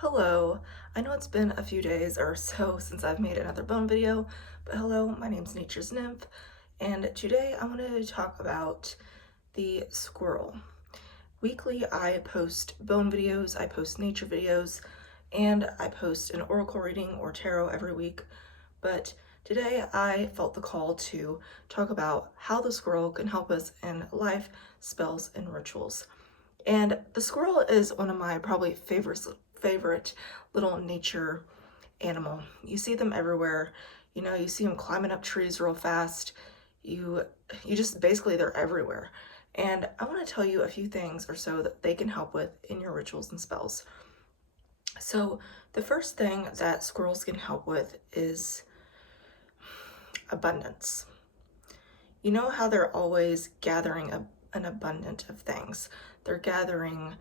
Hello, I know it's been a few days or so since I've made another bone video, but hello, my name's Nature's Nymph, and today I wanted to talk about the squirrel. Weekly, I post bone videos, I post nature videos, and I post an oracle reading or tarot every week, but today I felt the call to talk about how the squirrel can help us in life, spells, and rituals. And the squirrel is one of my probably favorite little nature animal. You see them everywhere. You see them climbing up trees real fast. You you just basically they're everywhere. And I want to tell you a few things or so that they can help with in your rituals and spells. So, the first thing that squirrels can help with is abundance. You know how they're always gathering an abundance of things. They're gathering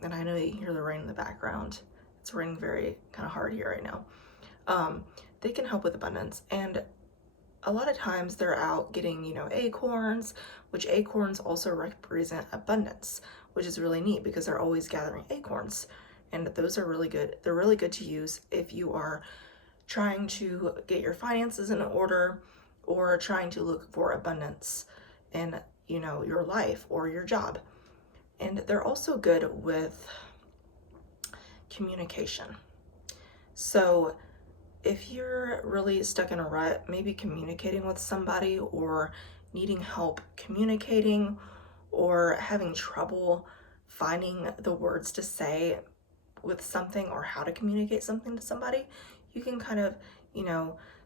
and I know you hear the rain in the background. It's raining very kind of hard here right now. They can help with abundance, and a lot of times they're out getting, acorns, which acorns also represent abundance, which is really neat because they're always gathering acorns, and those are really good. They're really good to use if you are trying to get your finances in order or trying to look for abundance in, your life or your job. And they're also good with communication. So if you're really stuck in a rut, maybe communicating with somebody or needing help communicating or having trouble finding the words to say with something or how to communicate something to somebody, you can kind of,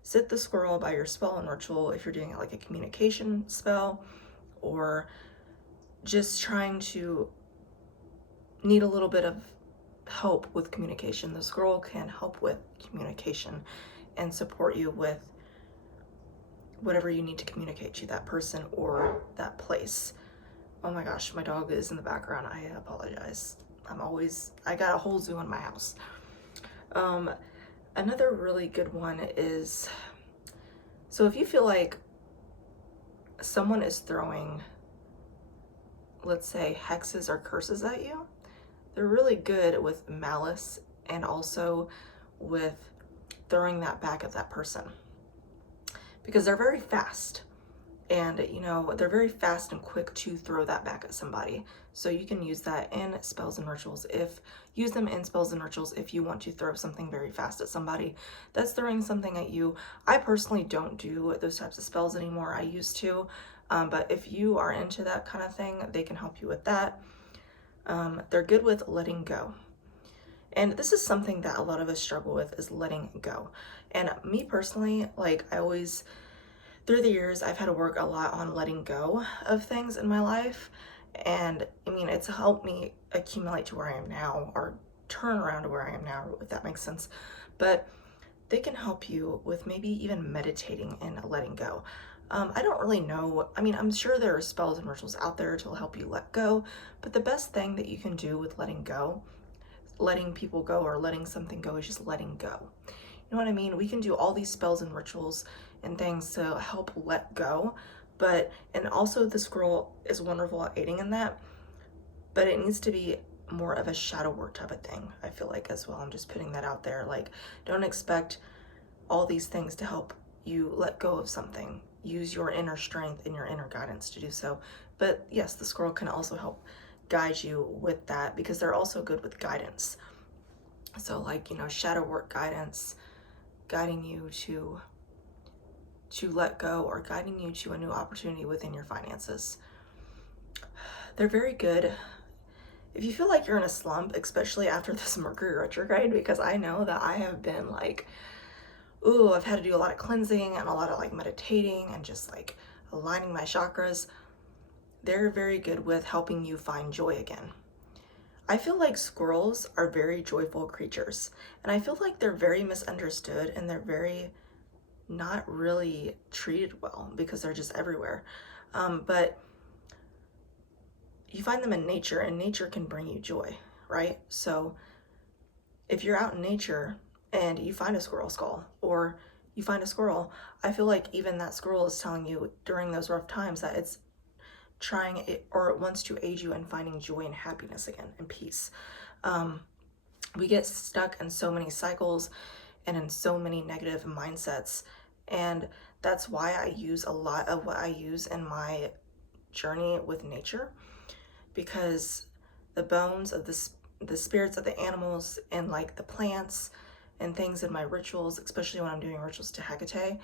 sit the squirrel by your spell and ritual if you're doing it like a communication spell or just trying to need a little bit of help with communication. The squirrel can help with communication and support you with whatever you need to communicate to that person or that place. Oh my gosh, my dog is in the background. I apologize. I got a whole zoo in my house. Another really good one is, so if you feel like someone is throwing, let's say, hexes or curses at you, they're really good with malice and also with throwing that back at that person because they're very fast and they're very fast and quick to throw that back at somebody. So you can use that in spells and rituals use them in spells and rituals if you want to throw something very fast at somebody that's throwing something at you. I personally don't do those types of spells anymore. I used to, but if you are into that kind of thing, they can help you with that. They're good with letting go. And this is something that a lot of us struggle with, is letting go. And me personally, like through the years, I've had to work a lot on letting go of things in my life. And I mean, it's helped me accumulate to where I am now, or turn around to where I am now, if that makes sense. But they can help you with maybe even meditating and letting go. I don't really know. I mean, I'm sure there are spells and rituals out there to help you let go, but the best thing that you can do with letting people go or letting something go is just letting go. You know what I mean? We can do all these spells and rituals and things to help let go, and also the squirrel is wonderful at aiding in that, but it needs to be more of a shadow work type of thing, I feel like, as well. I'm just putting that out there. Like, don't expect all these things to help you let go of something. Use your inner strength and your inner guidance to do so. But yes, the squirrel can also help guide you with that because they're also good with guidance. So like, shadow work guidance, guiding you to let go or guiding you to a new opportunity within your finances. They're very good if you feel like you're in a slump, especially after this Mercury retrograde, because I know that I have been like, ooh, I've had to do a lot of cleansing and a lot of like meditating and just like aligning my chakras. They're very good with helping you find joy again. I feel like squirrels are very joyful creatures, and I feel like they're very misunderstood and they're very not really treated well because they're just everywhere. But you find them in nature, and nature can bring you joy, right? So if you're out in nature and you find a squirrel skull or you find a squirrel, I feel like even that squirrel is telling you during those rough times that it's trying it or it wants to aid you in finding joy and happiness again and peace. we get stuck in so many cycles and in so many negative mindsets. And that's why I use a lot of what I use in my journey with nature, because the bones of the spirits of the animals and like the plants and things in my rituals, especially when I'm doing rituals to Hecate,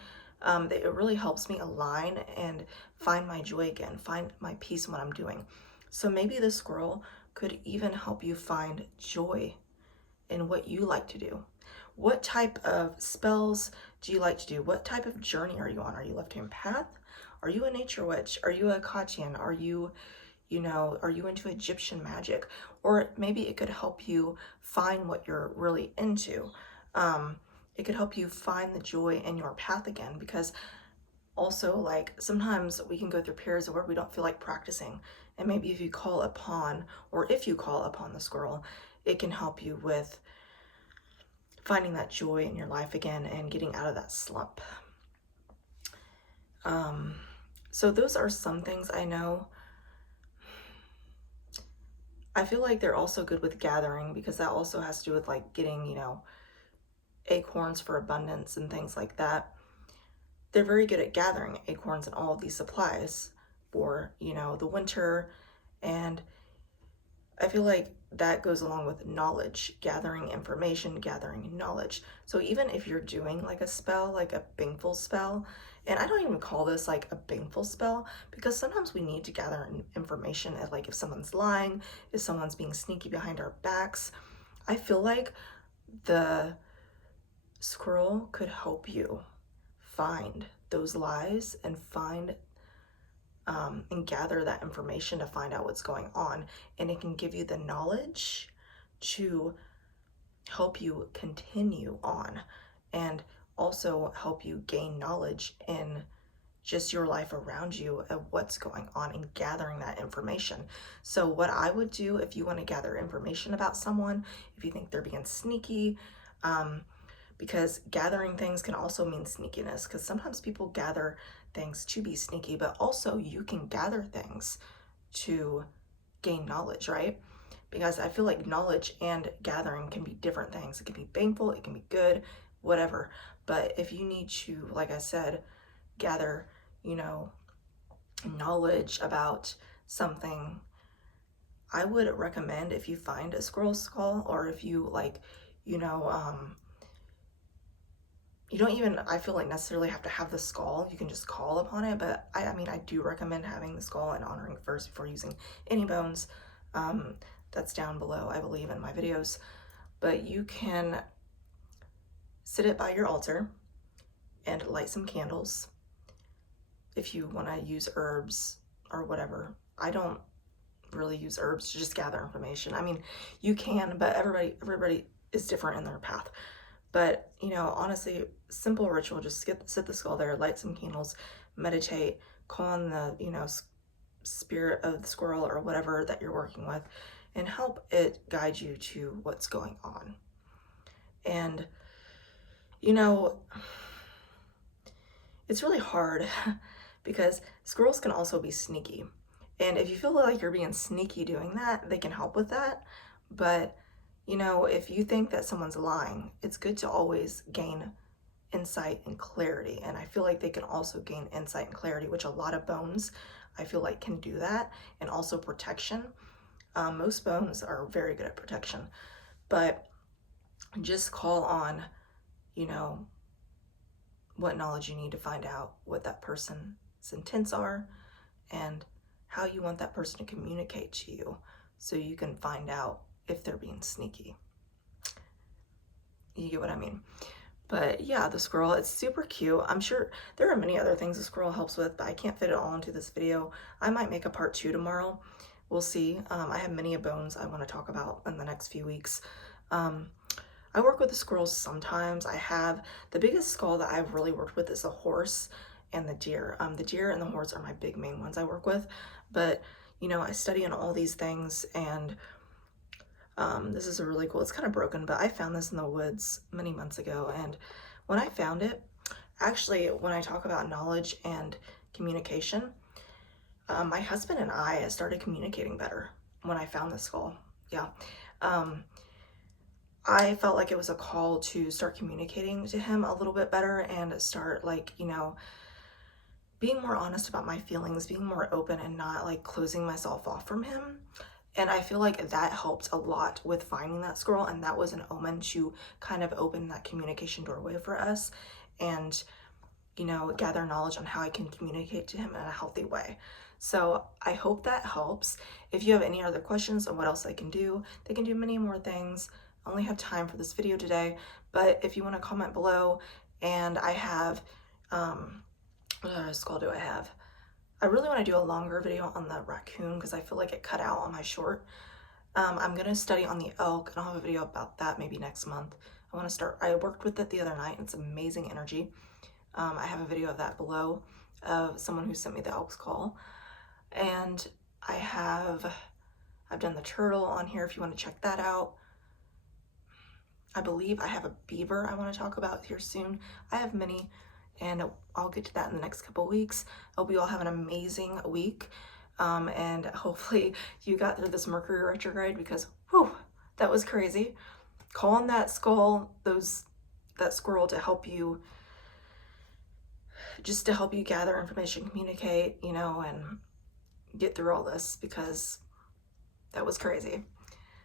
it really helps me align and find my joy again, find my peace in what I'm doing. So maybe the squirrel could even help you find joy in what you like to do. What type of spells do you like to do? What type of journey are you on? Are you left-hand path? Are you a nature witch? Are you a Kachian? Are you, are you into Egyptian magic? Or maybe it could help you find what you're really into. It could help you find the joy in your path again, because also, like, sometimes we can go through periods where we don't feel like practicing. And maybe if you call upon, or if you call upon the squirrel, it can help you with finding that joy in your life again and getting out of that slump. So those are some things I know. I feel like they're also good with gathering, because that also has to do with like getting, acorns for abundance and things like that. They're very good at gathering acorns and all of these supplies for, the winter. And I feel like that goes along with knowledge, gathering information, gathering knowledge. So even if you're doing like a spell, like a baneful spell, and I don't even call this like a baneful spell, because sometimes we need to gather information, like if someone's lying, if someone's being sneaky behind our backs. I feel like the squirrel could help you find those lies and find and gather that information to find out what's going on. And it can give you the knowledge to help you continue on, and also help you gain knowledge in just your life around you of what's going on and gathering that information. So what I would do if you want to gather information about someone, if you think they're being sneaky, because gathering things can also mean sneakiness, because sometimes people gather things to be sneaky, but also you can gather things to gain knowledge, right? Because I feel like knowledge and gathering can be different things. It can be baneful, it can be good, whatever. But if you need to, like I said, gather, knowledge about something, I would recommend, if you find a squirrel skull, or if you like, you don't even, I feel like, necessarily have to have the skull. You can just call upon it. But I mean, I do recommend having the skull and honoring it first before using any bones. That's down below, I believe, in my videos. But you can sit it by your altar and light some candles if you want to use herbs or whatever. I don't really use herbs to just gather information. I mean, you can, but everybody is different in their path. But, honestly, simple ritual, just sit the skull there, light some candles, meditate, call on the, spirit of the squirrel or whatever that you're working with, and help it guide you to what's going on. And, it's really hard because squirrels can also be sneaky. And if you feel like you're being sneaky doing that, they can help with that. But if you think that someone's lying, it's good to always gain insight and clarity. And I feel like they can also gain insight and clarity, which a lot of bones, I feel like, can do that. And also protection. Most bones are very good at protection. But just call on, what knowledge you need to find out what that person's intents are and how you want that person to communicate to you, so you can find out if they're being sneaky. You get what I mean? But yeah, the squirrel, it's super cute. I'm sure there are many other things the squirrel helps with, but I can't fit it all into this video. I might make a part 2 tomorrow. We'll see. I have many bones I want to talk about in the next few weeks. I work with the squirrels sometimes. I have the biggest skull that I've really worked with is the horse and the deer. The deer and the horse are my big main ones I work with. But, I study on all these things, and this is a really cool, it's kind of broken, but I found this in the woods many months ago. And when I found it, actually, when I talk about knowledge and communication, my husband and I started communicating better when I found this skull. Yeah. I felt like it was a call to start communicating to him a little bit better and start, like, you know, being more honest about my feelings, being more open and not like closing myself off from him. And I feel like that helped a lot with finding that squirrel, and that was an omen to kind of open that communication doorway for us and, you know, gather knowledge on how I can communicate to him in a healthy way. So I hope that helps. If you have any other questions on what else I can do, they can do many more things. I only have time for this video today, but if you want to comment below, and I have, what other skull do I have? I really want to do a longer video on the raccoon because I feel like it cut out on my short. I'm going to study on the elk, and I'll have a video about that maybe next month. I worked with it the other night, and it's amazing energy. I have a video of that below of someone who sent me the elk's call. And I've done the turtle on here if you want to check that out. I believe I have a beaver I want to talk about here soon. I have many, and I'll get to that in the next couple weeks. I hope you all have an amazing week. And hopefully you got through this Mercury retrograde, because whew, that was crazy. Call on that skull, that squirrel, to help you, just to help you gather information, communicate, you know, and get through all this, because that was crazy.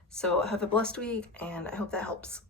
So have a blessed week, and I hope that helps.